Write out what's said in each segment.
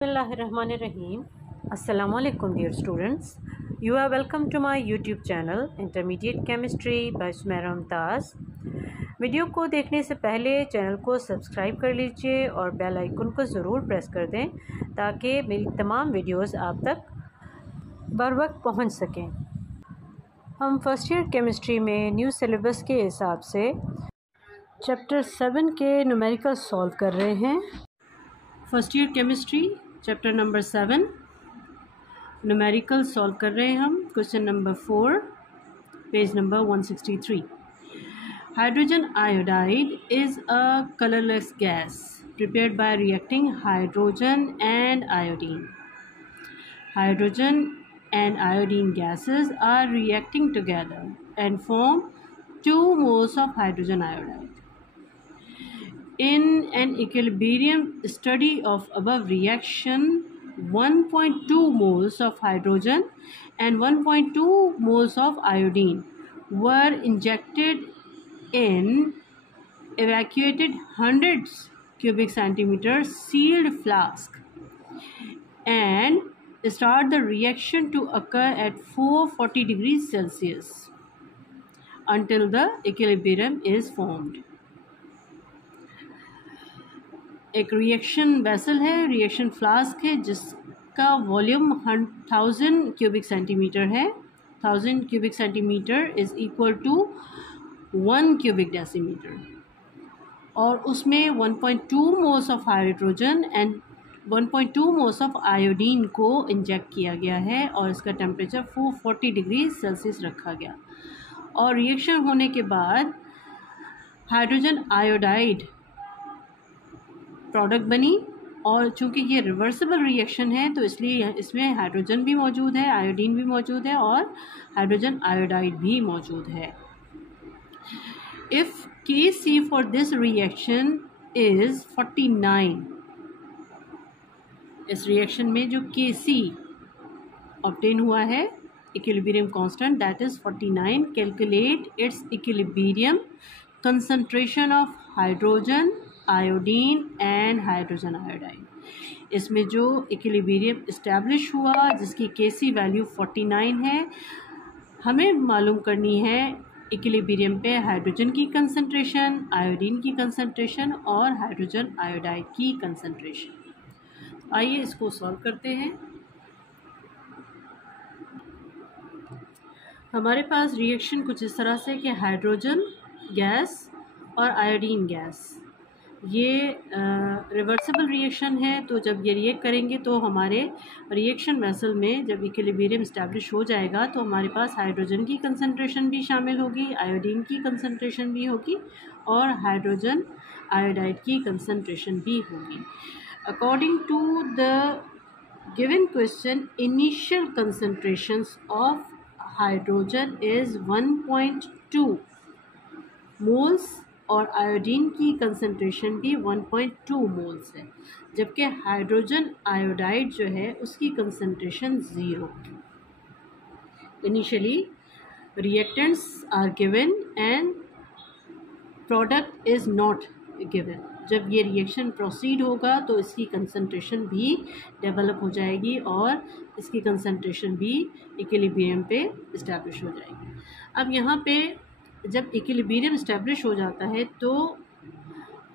Bismillahirrahmanirrahim. Assalamu alaikum dear students. You are welcome to my YouTube channel Intermediate Chemistry by Sumaira Mumtaz. Video को देखने से पहले channel को subscribe कर लीजिए और बेल आइकन को ज़रूर प्रेस कर दें ताकि मेरी तमाम वीडियोस आप तक बर वक्त पहुँच सकें। हम फर्स्ट ईयर केमिस्ट्री में न्यू सिलेबस के हिसाब से चैप्टर 7 के न्यूमेरिकल सॉल्व कर रहे हैं। First year chemistry chapter number 7 numerical solve कर रहे हैं हम। Question number 4 page number 163। Hydrogen iodide is a colourless gas prepared by reacting hydrogen and iodine. Hydrogen and iodine gases are reacting together and form 2 moles of hydrogen iodide. In an equilibrium study of above reaction, 1.2 moles of hydrogen and 1.2 moles of iodine were injected in evacuated hundreds cubic centimeter sealed flask and start the reaction to occur at 440 degrees Celsius until the equilibrium is formed. एक reaction vessel है, reaction flask है जिसका volume 1000 cubic centimetre है। 1000 cubic centimetre is equal to 1 cubic decimetre और उसमें 1.2 moles of hydrogen and 1.2 moles of iodine को inject किया गया है और इसका टेम्परेचर 440 डिग्री सेल्सियस रखा गया और रिएक्शन होने के बाद हाइड्रोजन आयोडाइड प्रोडक्ट बनी और चूंकि ये रिवर्सिबल रिएक्शन है तो इसलिए इसमें हाइड्रोजन भी मौजूद है, आयोडीन भी मौजूद है और हाइड्रोजन आयोडाइड भी मौजूद है। If Kc for this reaction is 49, इस रिएक्शन में जो Kc ऑब्टेन हुआ है equilibrium constant that is 49, calculate its equilibrium concentration of hydrogen iodine and hydrogen iodide. इसमें जो इक्विलिब्रियम इस्टेब्लिश हुआ जिसकी Kc वैल्यू 49 है, हमें मालूम करनी है इक्विलिब्रियम पे हाइड्रोजन की कंसंट्रेशन, आयोडीन की कंसंट्रेशन और हाइड्रोजन आयोडाइड की कंसंट्रेशन। आइए इसको सॉल्व करते हैं। हमारे पास रिएक्शन कुछ इस तरह से कि हाइड्रोजन गैस और आयोडीन गैस ये रिवर्सिबल रिएक्शन है, तो जब ये रिएक्ट करेंगे तो हमारे रिएक्शन वेसल में जब इक्विलिब्रियम इस्टेब्लिश हो जाएगा तो हमारे पास हाइड्रोजन की कंसंट्रेशन भी शामिल होगी, आयोडीन की कंसंट्रेशन भी होगी और हाइड्रोजन आयोडाइड की कंसंट्रेशन भी होगी। According to the given question, initial concentrations of hydrogen is 1.2 moles और आयोडीन की कंसंट्रेशन भी 1.2 मोल्स है, जबकि हाइड्रोजन आयोडाइड जो है उसकी concentration 0। Initially reactants are given and product is not given. जब ये रिएक्शन प्रोसीड होगा तो इसकी कंसंट्रेशन भी डेवलप हो जाएगी और इसकी कंसंट्रेशन भी इक्विलिब्रियम पे इस्टेब्लिश हो जाएगी। अब यहाँ पे जब इक्विलिब्रियम इस्टेब्लिश हो जाता है तो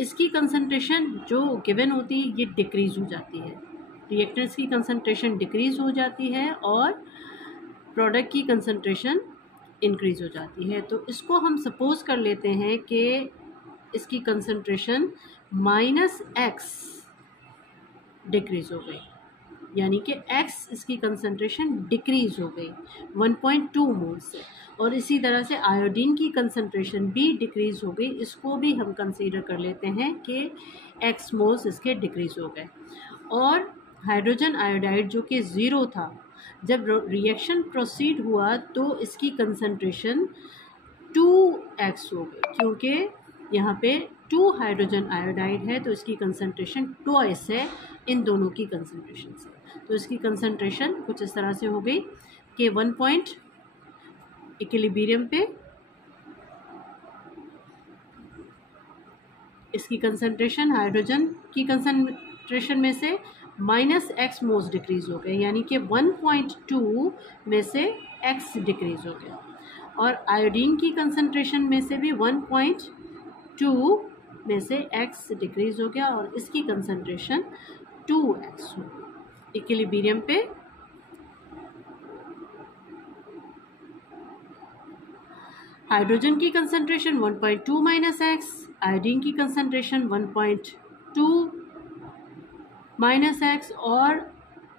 इसकी कंसंट्रेशन जो गिवन होती है ये डिक्रीज़ हो जाती है, रिएक्टेंट्स की कंसंट्रेशन डिक्रीज़ हो जाती है और प्रोडक्ट की कंसंट्रेशन इंक्रीज़ हो जाती है। तो इसको हम सपोज़ कर लेते हैं कि इसकी कंसंट्रेशन -x डिक्रीज़ हो गई, यानी कि x इसकी कंसंट्रेशन डिक्रीज़ हो गई 1.2 मोल से, और इसी तरह से आयोडीन की कंसंट्रेशन भी डिक्रीज़ हो गई। इसको भी हम कंसीडर कर लेते हैं कि x मोल्स इसके डिक्रीज़ हो गए। और हाइड्रोजन आयोडाइड जो कि 0 था, जब रिएक्शन प्रोसीड हुआ तो इसकी कंसंट्रेशन 2x हो गई, क्योंकि यहाँ पे 2 हाइड्रोजन आयोडाइड है तो इसकी कंसंट्रेशन 2x है इन दोनों की कंसंट्रेशन से। तो इसकी कंसंट्रेशन कुछ इस तरह से हो गई कि 1 पॉइंट इक्विलिब्रियम पे इसकी कंसंट्रेशन हाइड्रोजन की कंसंट्रेशन में से माइनस एक्स मोल्स डिक्रीज़ हो गए, यानी कि 1.2 में से एक्स डिक्रीज़ हो गया। और आयोडीन की कंसंट्रेशन में से भी 1.2 में से एक्स डिक्रीज़ हो गया और इसकी कंसंट्रेशन 2x हो गई। इक्विलिब्रियम पे हाइड्रोजन की कंसंट्रेशन 1.2 माइनस एक्स, आयोडीन की कंसंट्रेशन 1.2 माइनस एक्स और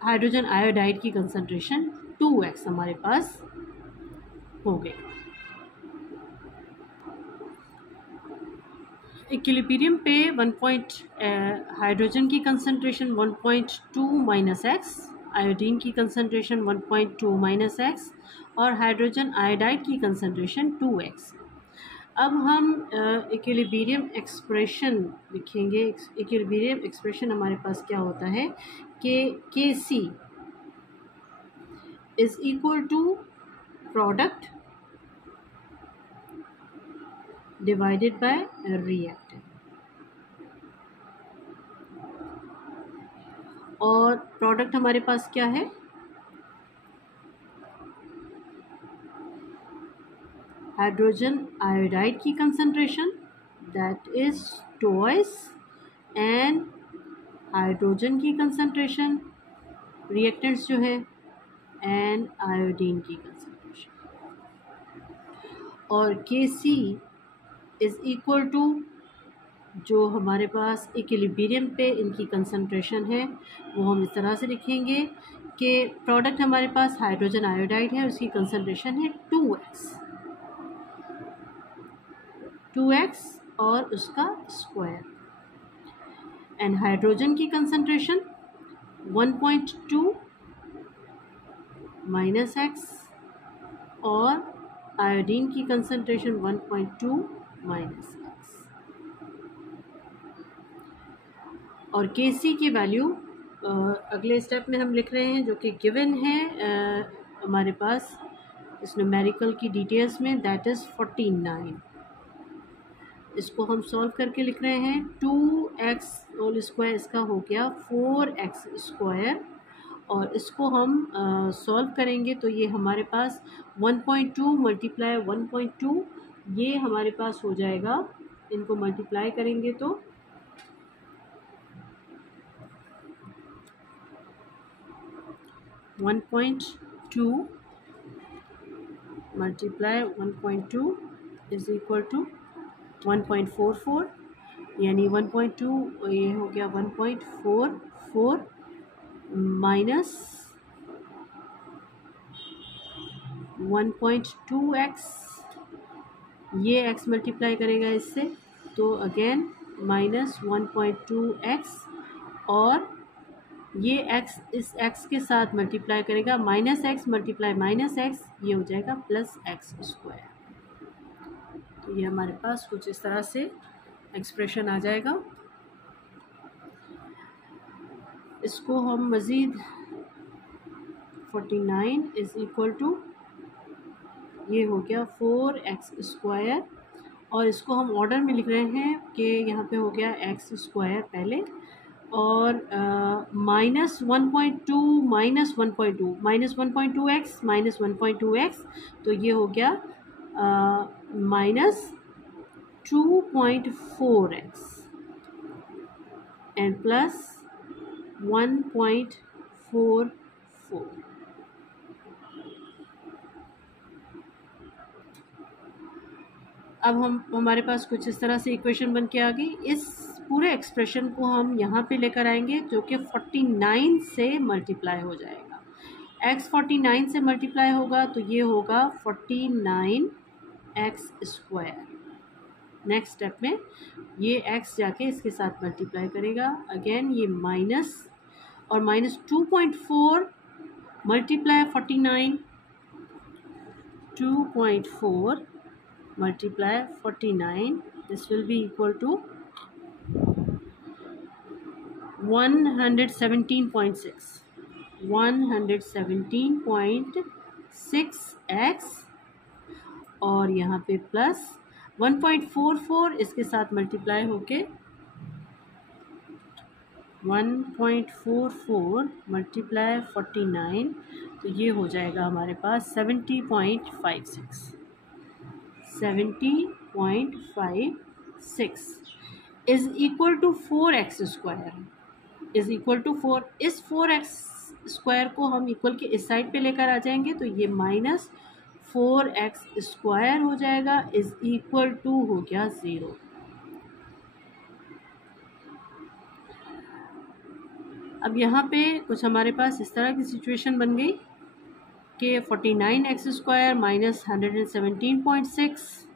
हाइड्रोजन आयोडाइड की कंसंट्रेशन 2x हमारे पास हो गई। इक्विलिब्रियम पे हाइड्रोजन की कंसंट्रेशन 1.2 माइनस एक्स, आयोडीन की कंसंट्रेशन 1.2 माइनस एक्स और हाइड्रोजन आयोडाइड की कंसंट्रेशन 2x। अब हम इक्विलिब्रियम एक्सप्रेशन लिखेंगे। इक्विलिब्रियम एक्सप्रेशन हमारे पास क्या होता है कि Kc is equal to product divided by reactant. और प्रोडक्ट हमारे पास क्या है, हाइड्रोजन आयोडाइड की concentration that is twice and hydrogen की कंसंट्रेशन रिएक्टेंट्स जो है एंड आयोडीन की कंसंट्रेशन। और Kc इज इक्वल टू जो हमारे पास इक्विलिब्रियम पे इनकी कंसंट्रेशन है वो हम इस तरह से लिखेंगे कि प्रोडक्ट हमारे पास हाइड्रोजन आयोडाइड है, उसकी कंसंट्रेशन है 2x और उसका स्क्वायर, एंड हाइड्रोजन की कंसंट्रेशन 1.2 माइनस एक्स और आयोडीन की कंसंट्रेशन 1.2 माइनस एक्स। और Kc की वैल्यू अगले स्टेप में हम लिख रहे हैं जो कि गिवन है हमारे पास इस न्यूमेरिकल की डिटेल्स में, दैट इज़ 49। इसको हम सॉल्व करके लिख रहे हैं। 2x होल स्क्वायर इसका हो गया 4x स्क्वायर और इसको हम सॉल्व करेंगे तो ये हमारे पास 1.2 मल्टीप्लाई 1.2 ये हमारे पास हो जाएगा, इनको मल्टीप्लाई करेंगे तो 1.2 मल्टीप्लाई 1.2 इज इक्वल टू 1.44, यानी 1.2 ये हो गया 1.44 माइनस 1.2x, ये x मल्टीप्लाई करेगा इससे तो अगेन माइनस 1.2x और ये x इस x के साथ मल्टीप्लाई करेगा, minus x multiply minus x ये हो जाएगा प्लस x स्क्वायर। तो ये हमारे पास कुछ इस तरह से एक्सप्रेशन आ जाएगा। इसको हम मज़ीद 49 इज़ इक्वल टू ये हो गया 4x स्क्वायर और इसको हम ऑर्डर में लिख रहे हैं कि यहाँ पे हो गया x स्क्वायर पहले और minus 1.2 minus 1.2 minus 1.2x minus 1.2x तो ये हो गया माइनस 2.4x एंड प्लस 1.44। अब हमारे पास कुछ इस तरह से इक्वेशन बन के आ गई। इस पूरे एक्सप्रेशन को हम यहाँ पे लेकर आएंगे जो कि 49 से मल्टीप्लाई हो जाएगा। x 49 से मल्टीप्लाई होगा तो ये होगा 49x स्क्वायर। नेक्स्ट स्टेप में ये x जाके इसके साथ मल्टीप्लाई करेगा, अगेन ये माइनस और minus 2.4 multiply 49, 2.4 multiply 49, this will be equal to 117.6 117.6x और यहाँ पे प्लस 1.44 इसके साथ मल्टीप्लाई होके 1.44 मल्टीप्लाई 49, तो ये हो जाएगा हमारे पास 70.56। 70.56 is equal to 4x², is equal to 4। इस 4x² को हम इक्वल के इस साइड पे लेकर आ जाएंगे, तो ये -4x² हो जाएगा, इज़ इक्वल टू हो गया 0। अब यहाँ पे कुछ हमारे पास इस तरह की सिचुएशन बन गई कि 49x² minus 117.6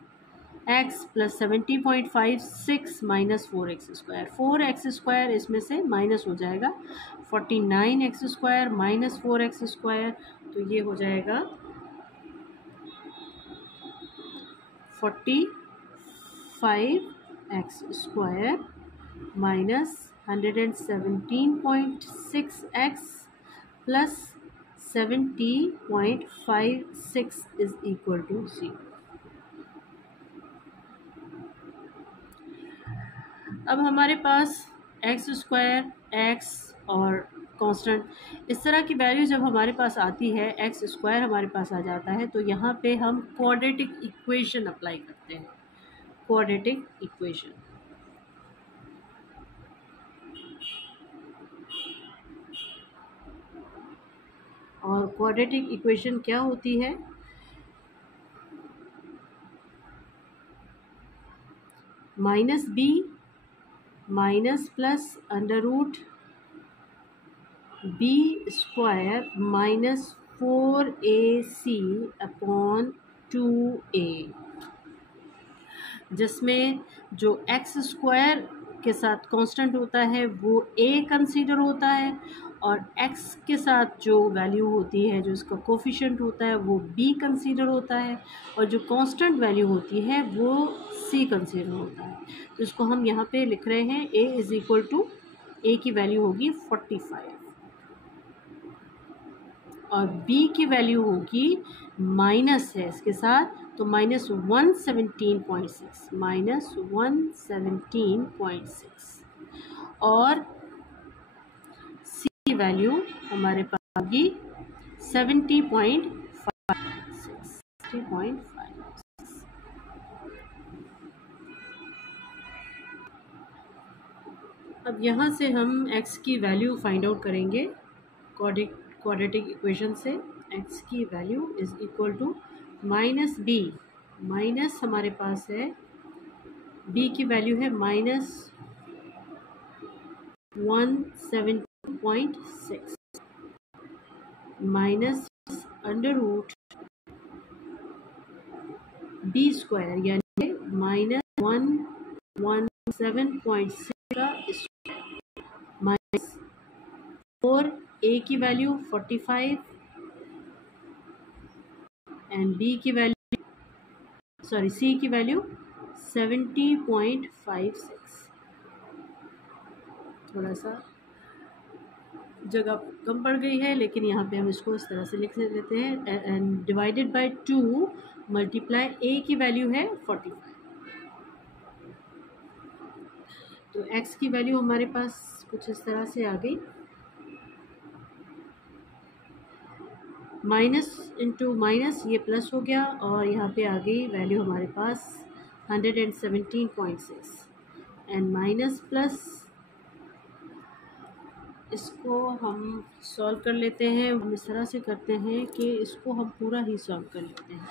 x plus 70.56 minus 4x²। 4x² इसमें से माइनस हो जाएगा, 49x² माइनस 4x², तो ये हो जाएगा 45x² minus 117.6x plus 70.56 is equal to 0। अब हमारे पास x² x और कांस्टेंट इस तरह की वैल्यू जब हमारे पास आती है, x² हमारे पास आ जाता है, तो यहाँ पे हम क्वाड्रेटिक इक्वेशन अप्लाई करते हैं। क्वाड्रेटिक इक्वेशन, और क्वाड्रेटिक इक्वेशन क्या होती है? Minus B minus plus under root b² minus 4ac upon 2a, जिसमें जो x² के साथ कांस्टेंट होता है वो a कंसीडर होता है, और x के साथ जो वैल्यू होती है, जो इसका कोफिशिएंट होता है, वो b कंसीडर होता है, और जो कांस्टेंट वैल्यू होती है वो c कंसीडर होता है। तो इसको हम यहाँ पे लिख रहे हैं a is equal to, a की वैल्यू होगी 45 और b की वैल्यू होगी माइनस है इसके साथ, तो माइनस 117.6, माइनस 117.6, और c की वैल्यू हमारे पास होगी 70.56। अब यहाँ से हम x की वैल्यू फाइंड आउट करेंगे क्वाड्रेटिक इक्वेशन से। x की value is equal to minus b, minus हमारे पास है b की वैल्यू है minus 117.6 minus under root b² यानी माइनस 117.6 का माइनस 4, a की वैल्यू 45 एंड b की वैल्यू c की वैल्यू 70.56। थोड़ा सा जगह कम पड़ गई है, लेकिन यहाँ पे हम इसको इस तरह से लिख लेते हैं, and divided by 2 multiply a की वैल्यू है 45। तो x की वैल्यू हमारे पास कुछ इस तरह से आ गई, माइनस इंटू माइनस ये प्लस हो गया, और यहाँ पे आ गई वैल्यू हमारे पास 117.6 एंड माइनस प्लस। इसको हम सॉल्व कर लेते हैं। हम इस तरह से करते हैं कि इसको हम पूरा ही सॉल्व कर लेते हैं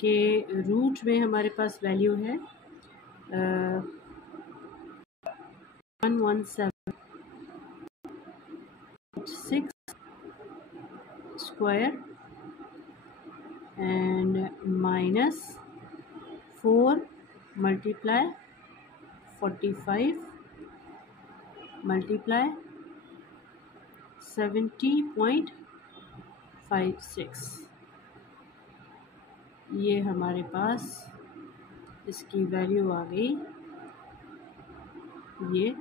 कि रूट में हमारे पास वैल्यू है 117.6 square and minus 4 multiply 45 multiply 70.56। ये हमारे पास इसकी वैल्यू आ गई, ये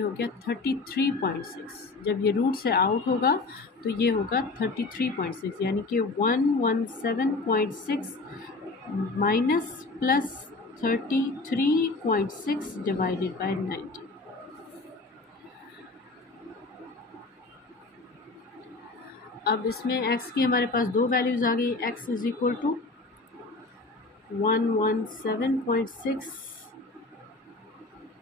हो गया 33.6। जब ये रूट से आउट होगा तो ये होगा 33.6, यानी कि 117.6 माइनस प्लस 33.6 डिवाइडेड बाय 90। अब इसमें x की हमारे पास दो वैल्यूज़ आ गई। x is equal to 117.6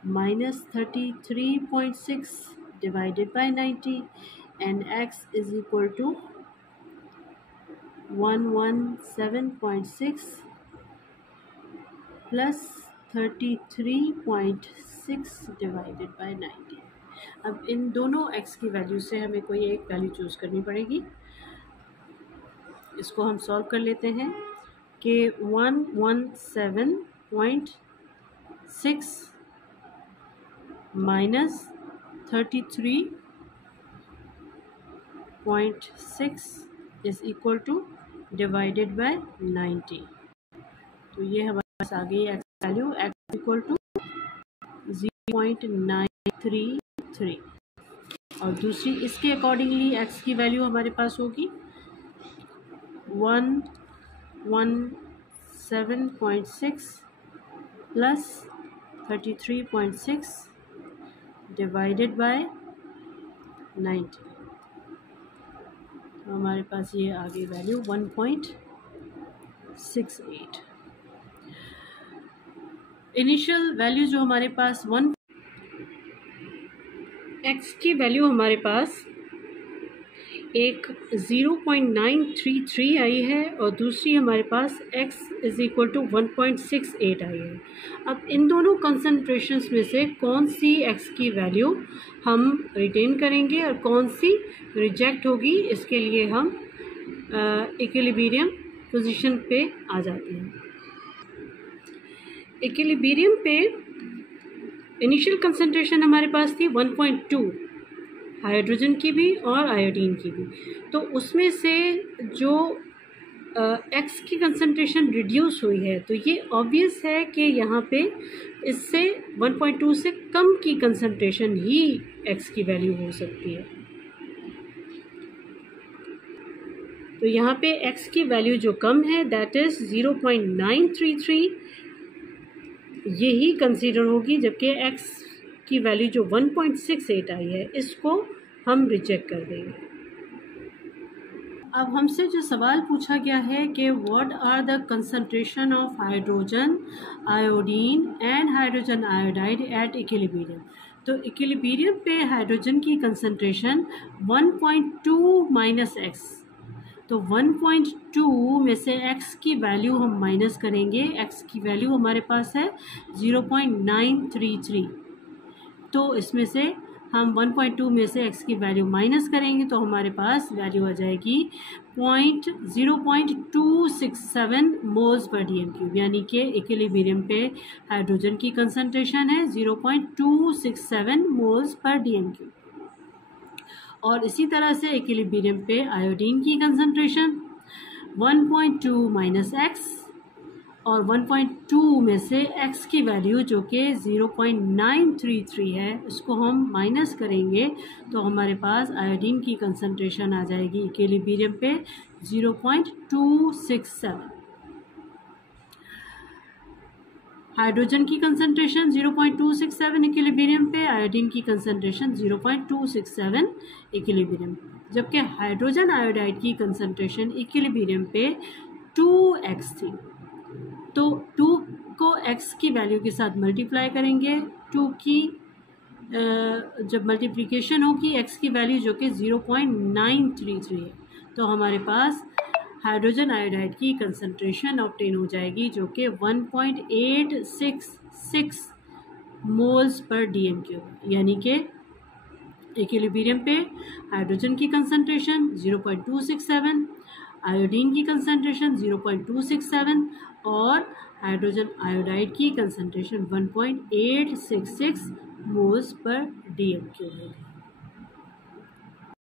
minus 33.6 divided by 90 and x is equal to 117.6 plus 33.6 divided by 90। अब इन दोनों x की वैल्यू से हमें कोई एक वैल्यू चूज़ करनी पड़ेगी। इसको हम सॉल्व कर लेते हैं कि 117.6 minus 33.6 is equal to divided by 90। तो ये हमारे पास आ गई x value, x equal to 0.933 और दूसरी इसके अकॉर्डिंगली x की वैल्यू हमारे पास होगी 117.6 प्लस 33.6 डिवाइडेड बाय 90। तो हमारे पास ये आ गई वैल्यू 1.68। इनिशियल वैल्यू जो हमारे पास x की वैल्यू हमारे पास एक 0.933 आई है और दूसरी हमारे पास x इज़ इक्वल टू 1.68 आई है। अब इन दोनों कंसंट्रेशंस में से कौन सी x की वैल्यू हम रिटेन करेंगे और कौन सी रिजेक्ट होगी, इसके लिए हम इक्विलिब्रियम पोजीशन पे आ जाते हैं। इक्विलिब्रियम पे इनिशियल कंसंट्रेशन हमारे पास थी 1.2 हाइड्रोजन की भी और आयोडीन की भी। तो उसमें से जो x की कंसंट्रेशन रिड्यूस हुई है, तो ये ऑब्वियस है कि यहाँ पे इससे 1.2 से कम की कंसंट्रेशन ही x की वैल्यू हो सकती है। तो यहाँ पे x की वैल्यू जो कम है दैट इज़ 0.933, यही कंसीडर होगी, जबकि x की वैल्यू जो 1.68 आई है इसको हम रिजेक्ट कर देंगे। अब हमसे जो सवाल पूछा गया है कि what are the concentration of hydrogen iodine and hydrogen iodide at equilibrium. तो इक्विलिब्रियम पे हाइड्रोजन की कंसंट्रेशन 1.2 माइनस एक्स, तो 1.2 में से x की वैल्यू हम माइनस करेंगे। x की वैल्यू हमारे पास है 0.933, तो इसमें से हम 1.2 में से x की वैल्यू माइनस करेंगे तो हमारे पास वैल्यू आ जाएगी 0.267 मोल्स पर DM³, यानी कि इक्विलिब्रियम पे हाइड्रोजन की कंसंट्रेशन है 0.267 मोल्स पर DM³। और इसी तरह से इक्विलिब्रियम पे आयोडीन की कंसंट्रेशन 1.2 माइनस एक्स और 1.2 में से x की वैल्यू जो कि 0.933 है उसको हम माइनस करेंगे तो हमारे पास आयोडीन की कंसंट्रेशन आ जाएगी इक्विलिब्रियम पे 0.267। हाइड्रोजन की कंसंट्रेशन 0.267 इक्विलिब्रियम पे, आयोडीन की कंसंट्रेशन 0.267 इक्विलिब्रियम, जबकि हाइड्रोजन आयोडाइड की कंसंट्रेशन इक्विलिब्रियम पे 2x थी। तो 2 को x की वैल्यू के साथ मल्टीप्लाई करेंगे, 2 की जब मल्टीप्लिकेशन होगी x की वैल्यू जो कि 0.933 है, तो हमारे पास हाइड्रोजन आयोडाइड की कंसंट्रेशन ऑब्टेन हो जाएगी जो कि 1.866 मोल्स पर DM³, यानी कि इक्विलिब्रियम पे हाइड्रोजन की कंसंट्रेशन 0.267, आयोडीन की कंसंट्रेशन 0.267 और हाइड्रोजन आयोडाइड की कंसंट्रेशन 1.866 मोल्स पर DM³ होगी।